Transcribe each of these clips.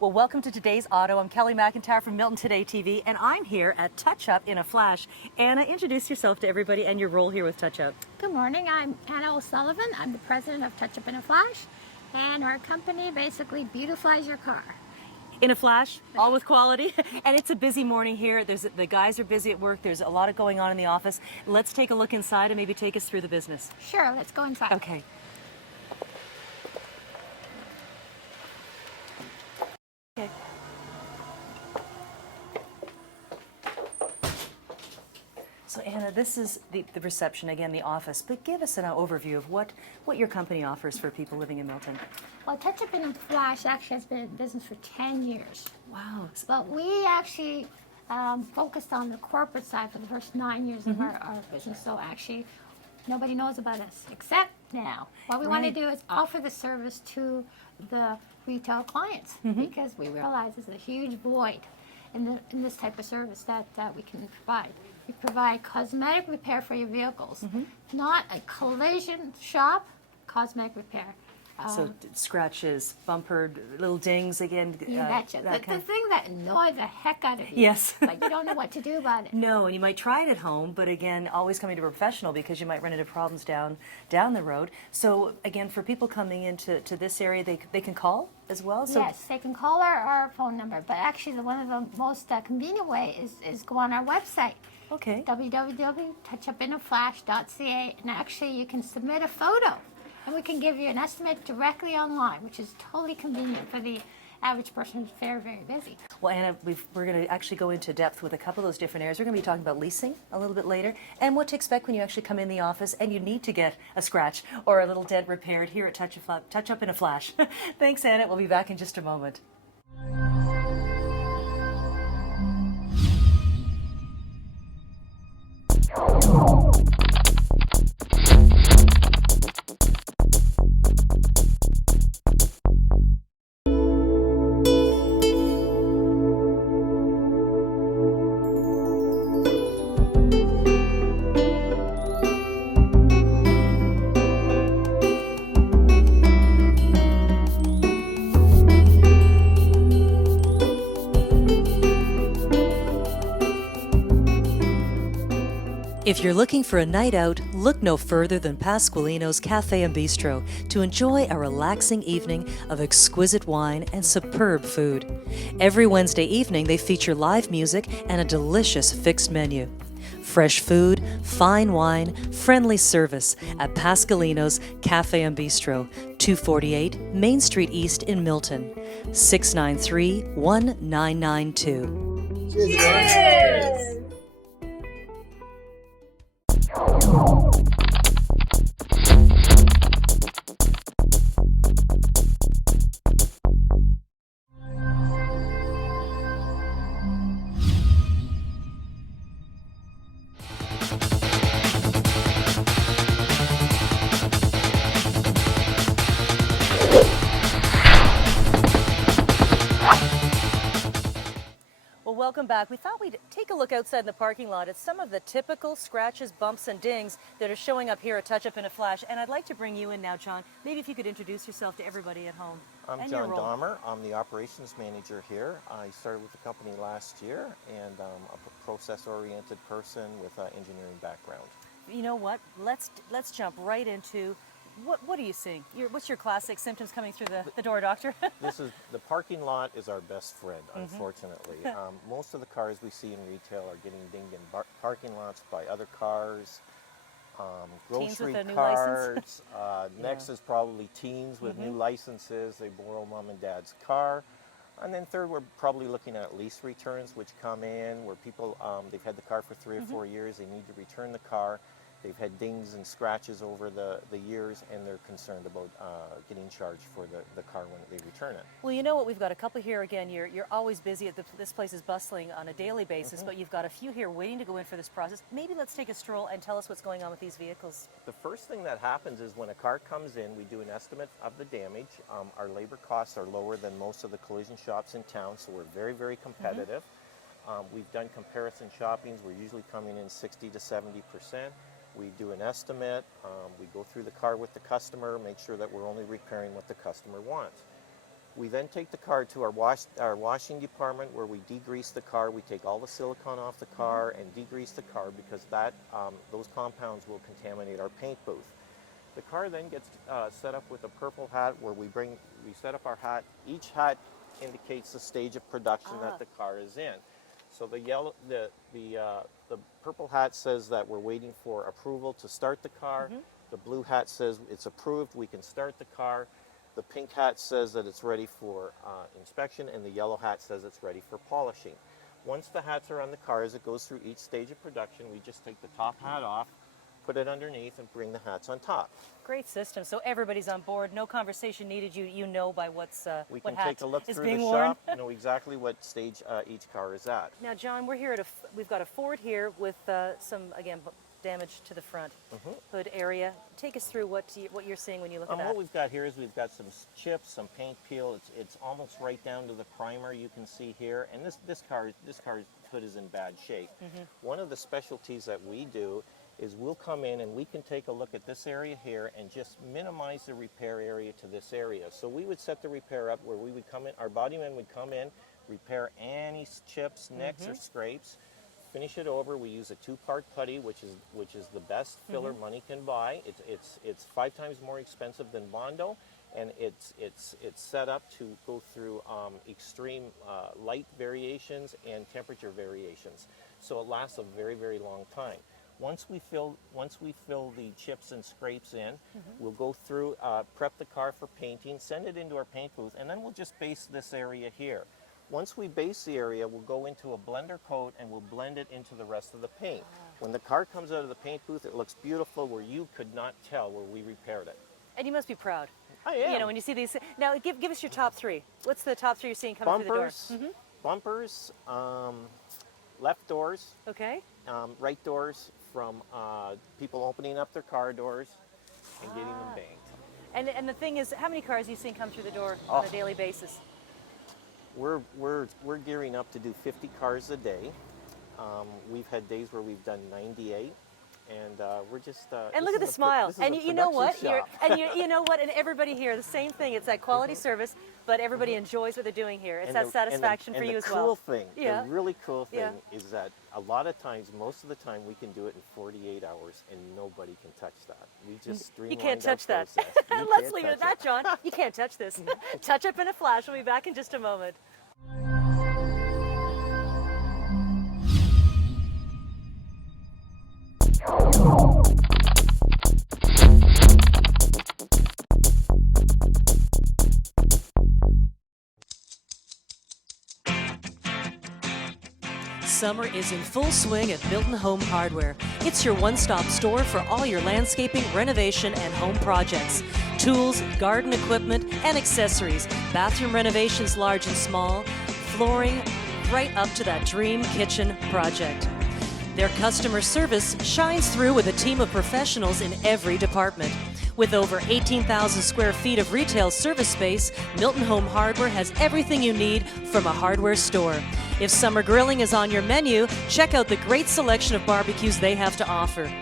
Well, welcome to today's Auto. I'm Kelly McIntyre from Milton Today TV, and I'm here at Touch Up in a Flash. Anna, introduce yourself to everybody and your role here with Touch Up. Good morning, I'm Anna O'Sullivan. I'm the president of Touch Up in a Flash, and our company basically beautifies your car. In a flash, all with quality. And it's a busy morning here. The guys are busy at work. There's a lot going on in the office. Let's take a look inside and maybe take us through the business. Sure, let's go inside. Okay. Okay. So Anna, this is the reception, again, the office, but give us an overview of what your company offers for people living in Milton. Well, Touch Up in a Flash actually has been in business for 10 years. Wow. But we actually focused on the corporate side for the first 9 years of our business, so actually nobody knows about us except now. What we want to do is offer the service to the retail clients because we realize there's a huge void in this type of service that we can provide. We provide cosmetic repair for your vehicles, not a collision shop, cosmetic repair. So scratches, bumper, little dings again. You betcha. The thing that annoys the heck out of you. Yes. But you don't know what to do about it. No, and you might try it at home, but again, always coming to a professional because you might run into problems down the road. So again, for people coming into this area, they can call as well? So yes, they can call our phone number, but actually one of the most convenient way is go on our website. Okay. www.touchupinaflash.ca, and actually you can submit a photo and we can give you an estimate directly online, which is totally convenient for the average person who's very, very busy. Well, Anna, we're going to actually go into depth with a couple of those different areas. We're going to be talking about leasing a little bit later and what to expect when you actually come in the office and you need to get a scratch or a little dent repaired here at Touch Up in a Flash. Thanks, Anna. We'll be back in just a moment. If you're looking for a night out, look no further than Pasqualino's Cafe and Bistro to enjoy a relaxing evening of exquisite wine and superb food. Every Wednesday evening, they feature live music and a delicious fixed menu. Fresh food, fine wine, friendly service at Pasqualino's Cafe and Bistro, 248 Main Street East in Milton, 693-1992. Cheers! Welcome back. We thought we'd take a look outside in the parking lot at some of the typical scratches, bumps, and dings that are showing up here at Touch Up in a Flash. And I'd like to bring you in now, John. Maybe if you could introduce yourself to everybody at home. I'm John Dahmer. I'm the operations manager here. I started with the company last year, and I'm a process-oriented person with an engineering background. You know what? Let's jump right into what are you seeing? What's your classic symptoms coming through the door, doctor? The parking lot is our best friend, unfortunately. Most of the cars we see in retail are getting dinged in parking lots by other cars, Teens with grocery a new license. cards. Next is probably teens with new licenses. They borrow mom and dad's car. And then third, we're probably looking at lease returns, which come in where people, they've had the car for 3 or 4 years, they need to return the car. They've had dings and scratches over the years, and they're concerned about getting charged for the car when they return it. Well, you know what? We've got a couple here. Again, you're always busy. This place is bustling on a daily basis, but you've got a few here waiting to go in for this process. Maybe let's take a stroll and tell us what's going on with these vehicles. The first thing that happens is when a car comes in, we do an estimate of the damage. Our labor costs are lower than most of the collision shops in town, so we're very, very competitive. We've done comparison shoppings. We're usually coming in 60 to 70%. We do an estimate, we go through the car with the customer, make sure that we're only repairing what the customer wants. We then take the car to our washing department where we degrease the car. We take all the silicone off the car and degrease the car because those compounds will contaminate our paint booth. The car then gets set up with a purple hat where we set up our hat. Each hat indicates the stage of production that the car is in. So the purple hat says that we're waiting for approval to start the car. The blue hat says it's approved, we can start the car. The pink hat says that it's ready for inspection, and the yellow hat says it's ready for polishing. Once the hats are on the car, as it goes through each stage of production, we just take the top hat off, put it underneath, and bring the hats on top. Great system. So everybody's on board. No conversation needed. You know by what's We what can take hat a look is through being the worn. shop, know exactly what stage each car is at. Now, John, we're here we've got a Ford here with some damage to the front hood area. Take us through what you're seeing when you look at that. What we've got here is we've got some chips, some paint peel. It's almost right down to the primer you can see here. And this car's hood is in bad shape. One of the specialties that we do is we'll come in and we can take a look at this area here and just minimize the repair area to this area. So we would set the repair up where we would come in, our bodyman would come in, repair any chips, nicks, or scrapes, finish it over. We use a 2-part putty, which is the best filler money can buy. It's 5 times more expensive than Bondo, and it's set up to go through extreme light variations and temperature variations. So it lasts a very, very long time. Once we fill the chips and scrapes in, we'll go through, prep the car for painting, send it into our paint booth, and then we'll just base this area here. Once we base the area, we'll go into a blender coat and we'll blend it into the rest of the paint. When the car comes out of the paint booth, it looks beautiful where you could not tell where we repaired it. And you must be proud. I am. You know, when you see these. Now, give us your top 3. What's the top 3 you're seeing coming through the door? Bumpers, left doors, Okay. right doors from people opening up their car doors and getting them banged. And the thing is, how many cars are you seeing come through the door on a daily basis? We're gearing up to do 50 cars a day. We've had days where we've done 98, and we're just. And look at the smile. And you know what? You know what? And everybody here, the same thing. It's that quality service, but everybody enjoys what they're doing here. It's that satisfaction for you as well. The really cool thing is that a lot of times, most of the time, we can do it in 48 hours, and nobody can touch that. We just streamline. You can't touch that. That. Let's leave it at that, John. You can't touch this. Touch up in a flash. We'll be back in just a moment. Summer is in full swing at Milton Home Hardware. It's your one-stop store for all your landscaping, renovation, and home projects. Tools, garden equipment, and accessories. Bathroom renovations large and small. Flooring, right up to that dream kitchen project. Their customer service shines through with a team of professionals in every department. With over 18,000 square feet of retail service space, Milton Home Hardware has everything you need from a hardware store. If summer grilling is on your menu, check out the great selection of barbecues they have to offer.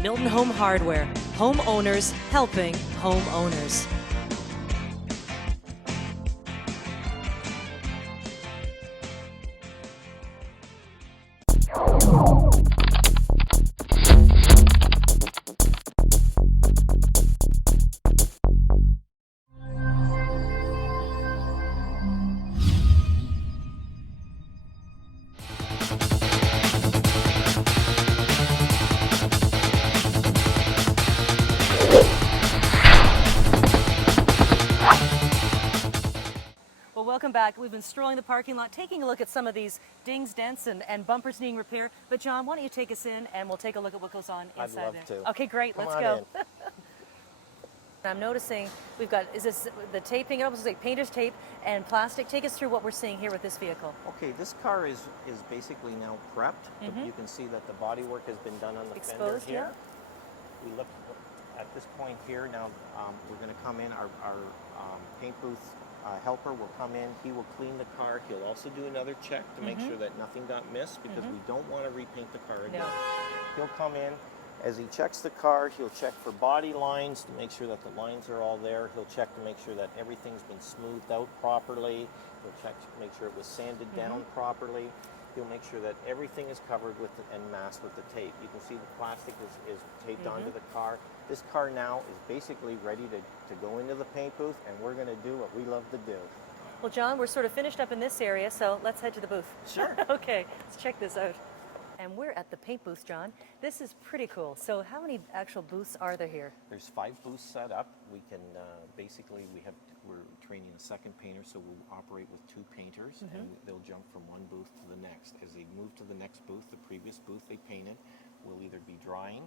Milton Home Hardware, homeowners helping homeowners. welcome back. We've been strolling the parking lot, taking a look at some of these dings, dents, and bumpers needing repair. But John, why don't you take us in and we'll take a look at what goes on inside I'd love there. to. Okay, great. Come Let's on go. in. I'm noticing we've got, is this the taping? It almost looks like painter's tape and plastic. Take us through what we're seeing here with this vehicle. Okay, this car is basically now prepped. You can see that the body work has been done on the fender Exposed, here. yeah. We look at this point here. Now we're going to come in. Our paint booth helper will come in. He will clean the car. He'll also do another check to make sure that nothing got missed because we don't want to repaint the car again. No. He'll come in. As he checks the car, he'll check for body lines to make sure that the lines are all there. He'll check to make sure that everything's been smoothed out properly. He'll check to make sure it was sanded down properly. He'll make sure that everything is covered with and masked with the tape. You can see the plastic is taped onto the car. This car now is basically ready to go into the paint booth, and we're going to do what we love to do. Well, John, we're sort of finished up in this area, so let's head to the booth. Sure. Okay, let's check this out. And we're at the paint booth, John. This is pretty cool. So how many actual booths are there here? There's 5 booths set up. We can basically we're training a second painter, so we'll operate with 2 painters, and they'll jump from one booth to the next. As they move to the next booth, the previous booth they painted will either be drying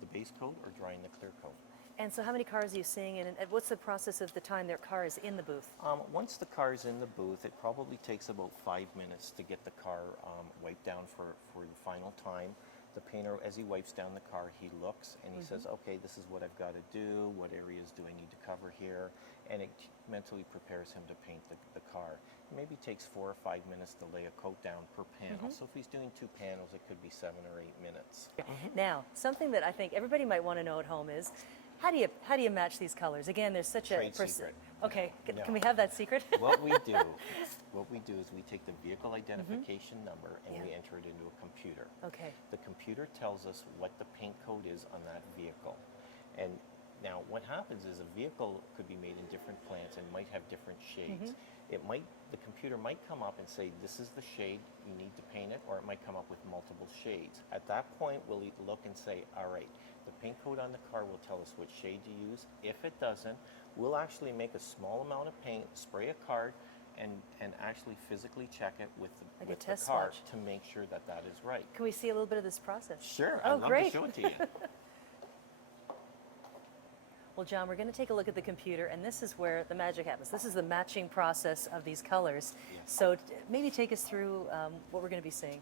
the base coat or drying the clear coat. And so how many cars are you seeing, and what's the process of the time their car is in the booth? Once the car is in the booth, it probably takes about 5 minutes to get the car wiped down for the final time. The painter, as he wipes down the car, he looks and he says, okay, this is what I've got to do, what areas do I need to cover here, and it mentally prepares him to paint the car. It maybe takes 4 or 5 minutes to lay a coat down per panel. So if he's doing 2 panels, it could be 7 or 8 minutes. Now, something that I think everybody might want to know at home is, how do you match these colors? Again, there's such a... Trade secret. Okay, No. can we have that secret? What we do is we take the vehicle identification number and we enter it into a computer. Okay. The computer tells us what the paint code is on that vehicle. And now what happens is a vehicle could be made in different plants and might have different shades. The computer might come up and say, this is the shade, you need to paint it, or it might come up with multiple shades. At that point, we'll look and say, all right, the paint code on the car will tell us what shade to use. If it doesn't, we'll actually make a small amount of paint, spray a card, and actually physically check it with Like a the test car swatch. to make sure that that is right. Can we see a little bit of this process? Sure, Oh, I'd love great. to show it to you. Well, John, we're going to take a look at the computer, and this is where the magic happens. This is the matching process of these colors. Yes. So maybe take us through what we're going to be seeing.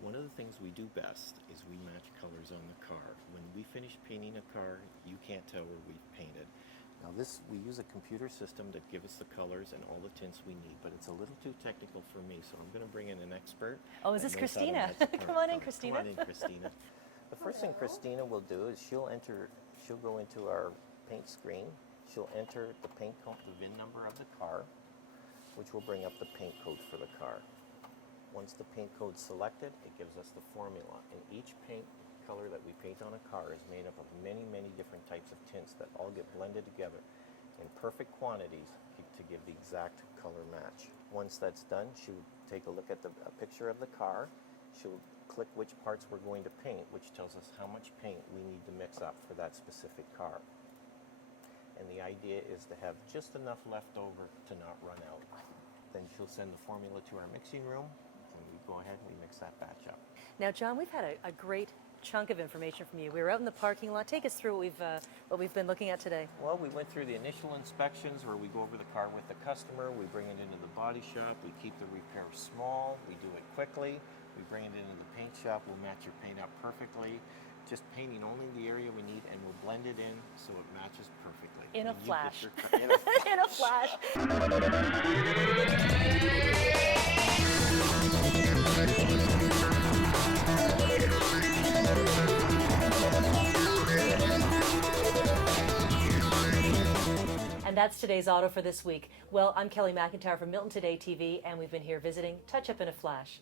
One of the things we do best is we match colors on the car. When we finish painting a car, you can't tell where we've painted. Now we use a computer system that gives us the colors and all the tints we need, but it's a little too technical for me, so I'm going to bring in an expert. Oh, is that this knows how to Christina? match the Come color. on in, Christina. Come on in, Christina. The first thing Christina will do is she'll go into our paint screen. She'll enter the paint code, the VIN number of the car, which will bring up the paint code for the car. Once the paint code's selected, it gives us the formula. And each paint color that we paint on a car is made up of many, many different types of tints that all get blended together in perfect quantities to give the exact color match. Once that's done, she'll take a look at a picture of the car. She'll click which parts we're going to paint, which tells us how much paint we need to mix up for that specific car. And the idea is to have just enough left over to not run out. Then she'll send the formula to our mixing room, and we go ahead and we mix that batch up. Now, John, we've had a great chunk of information from you. We were out in the parking lot. Take us through what we've been looking at today. Well, we went through the initial inspections where we go over the car with the customer, we bring it into the body shop, we keep the repair small, we do it quickly, we bring it into the paint shop, we'll match your paint up perfectly, just painting only the area we need, and we'll blend it in so it matches perfectly. In a And you get flash. your car- in a In a flash. And that's today's Auto for this week. Well, I'm Kelly McIntyre from Milton Today TV, and we've been here visiting Touch Up in a Flash.